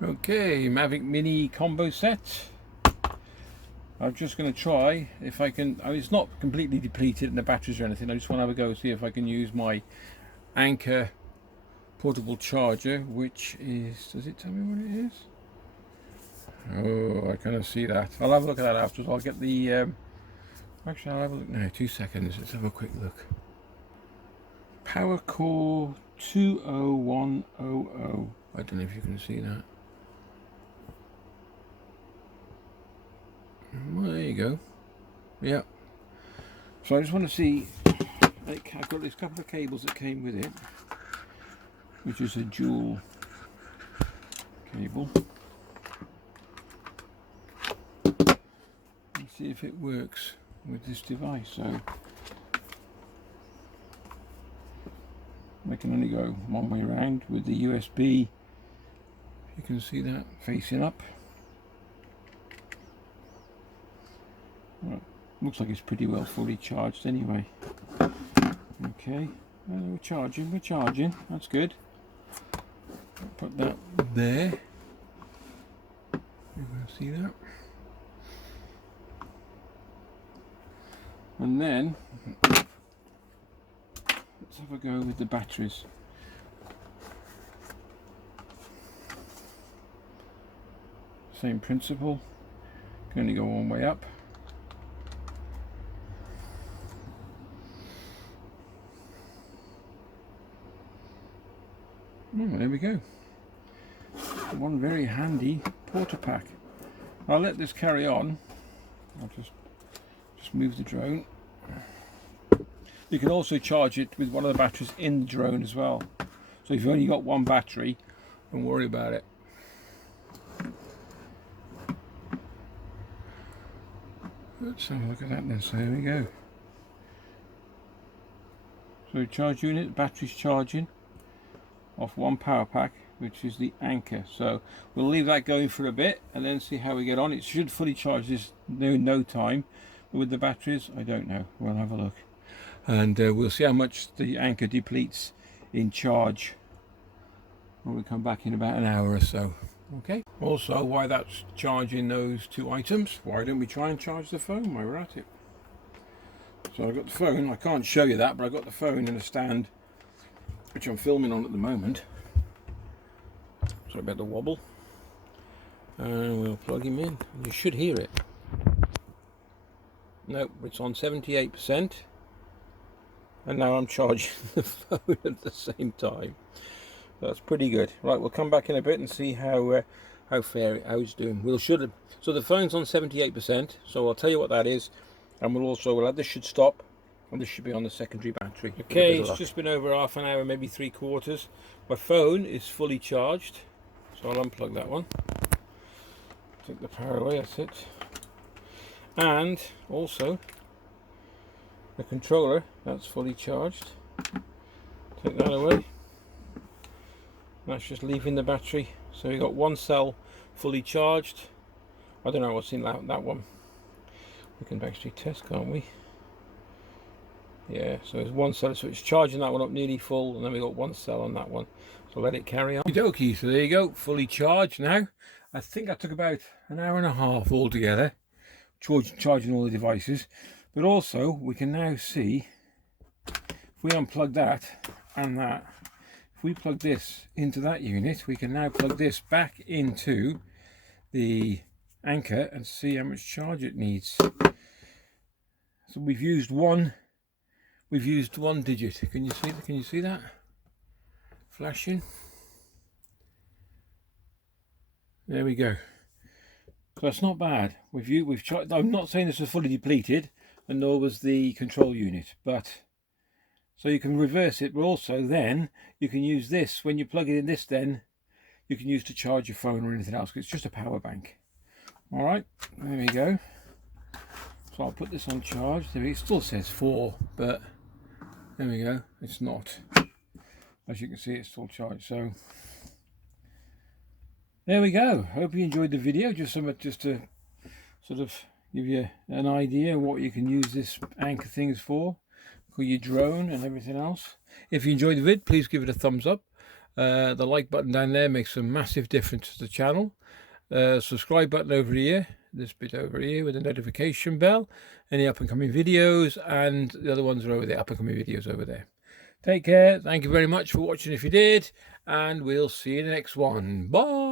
Okay, Mavic Mini combo set. I'm just going to try if I can. I mean, it's not completely depleted in the batteries or anything. I just want to have a go, see if I can use my Anker portable charger, which is, does it tell me what it is? Oh, I kind of see that. I'll have a look at that afterwards. I'll get the actually I'll have a look now. 2 seconds, let's have a quick look. Power core 20100. I don't know if you can see that. Well, there you go. Yeah. So I just want to see, like, I've got this couple of cables that came with it, which is a dual cable. Let's see if it works with this device. So I can only go one way around with the USB. You can see that facing up. Well, looks like it's pretty well fully charged anyway. Okay, we're charging, that's good. I'll put that there. You can see that. And then let's have a go with the batteries. Same principle, can only go one way up. There we go. One very handy porta pack. I'll let this carry on. I'll just move the drone. You can also charge it with one of the batteries in the drone as well. So if you've only got one battery, don't worry about it. Let's have a look at that then. So here we go. So charge unit, battery's charging off one power pack, which is the Anker. So we'll leave that going for a bit and then see how we get on. It should fully charge this in no time, but with the batteries, I don't know. We'll have a look and we'll see how much the Anker depletes in charge when we come back in about an hour or so. Okay. Also, while that's charging those two items, why don't we try and charge the phone while we're at it? So I've got the phone. I can't show you that, but I've got the phone in a stand which I'm filming on at the moment. Sorry about the wobble. And we'll plug him in. You should hear it. Nope, it's on 78%. And now I'm charging the phone at the same time. That's pretty good. Right, we'll come back in a bit and see how it's doing. So the phone's on 78%. So I'll tell you what that is, and this should stop. And this should be on the secondary battery. Okay, it's just been over half an hour, maybe 3/4. My phone is fully charged, so I'll unplug that one. Take the power away, that's it. And also the controller, that's fully charged. Take that away. That's just leaving the battery. So we've got one cell fully charged. I don't know what's in that one. We can actually test, can't we? Yeah, so there's one cell, so it's charging that one up nearly full, and then we got one cell on that one. So let it carry on. Okie, so there you go, fully charged now. I think I took about an hour and a half altogether, charging all the devices. But also, we can now see, if we unplug that and that, if we plug this into that unit, we can now plug this back into the Anker and see how much charge it needs. So we've used one digit. Can you see that flashing? There we go. So that's not bad. We've charged. I'm not saying this is fully depleted, and nor was the control unit, but so you can reverse it, but also then you can use this when you plug it in. This then you can use to charge your phone or anything else. It's just a power bank. All right, there we go. So I'll put this on charge. It still says 4, but there we go, it's not. As you can see, it's still charged. So there we go. Hope you enjoyed the video. Just to sort of give you an idea what you can use this Anker things for your drone and everything else. If you enjoyed the vid, please give it a thumbs up. The like button down there makes a massive difference to the channel. Subscribe button over here, this bit over here with the notification bell, any up and coming videos, and the other ones are over there, up and coming videos over there. Take care. Thank you very much for watching if you did, and we'll see you in the next one. Bye.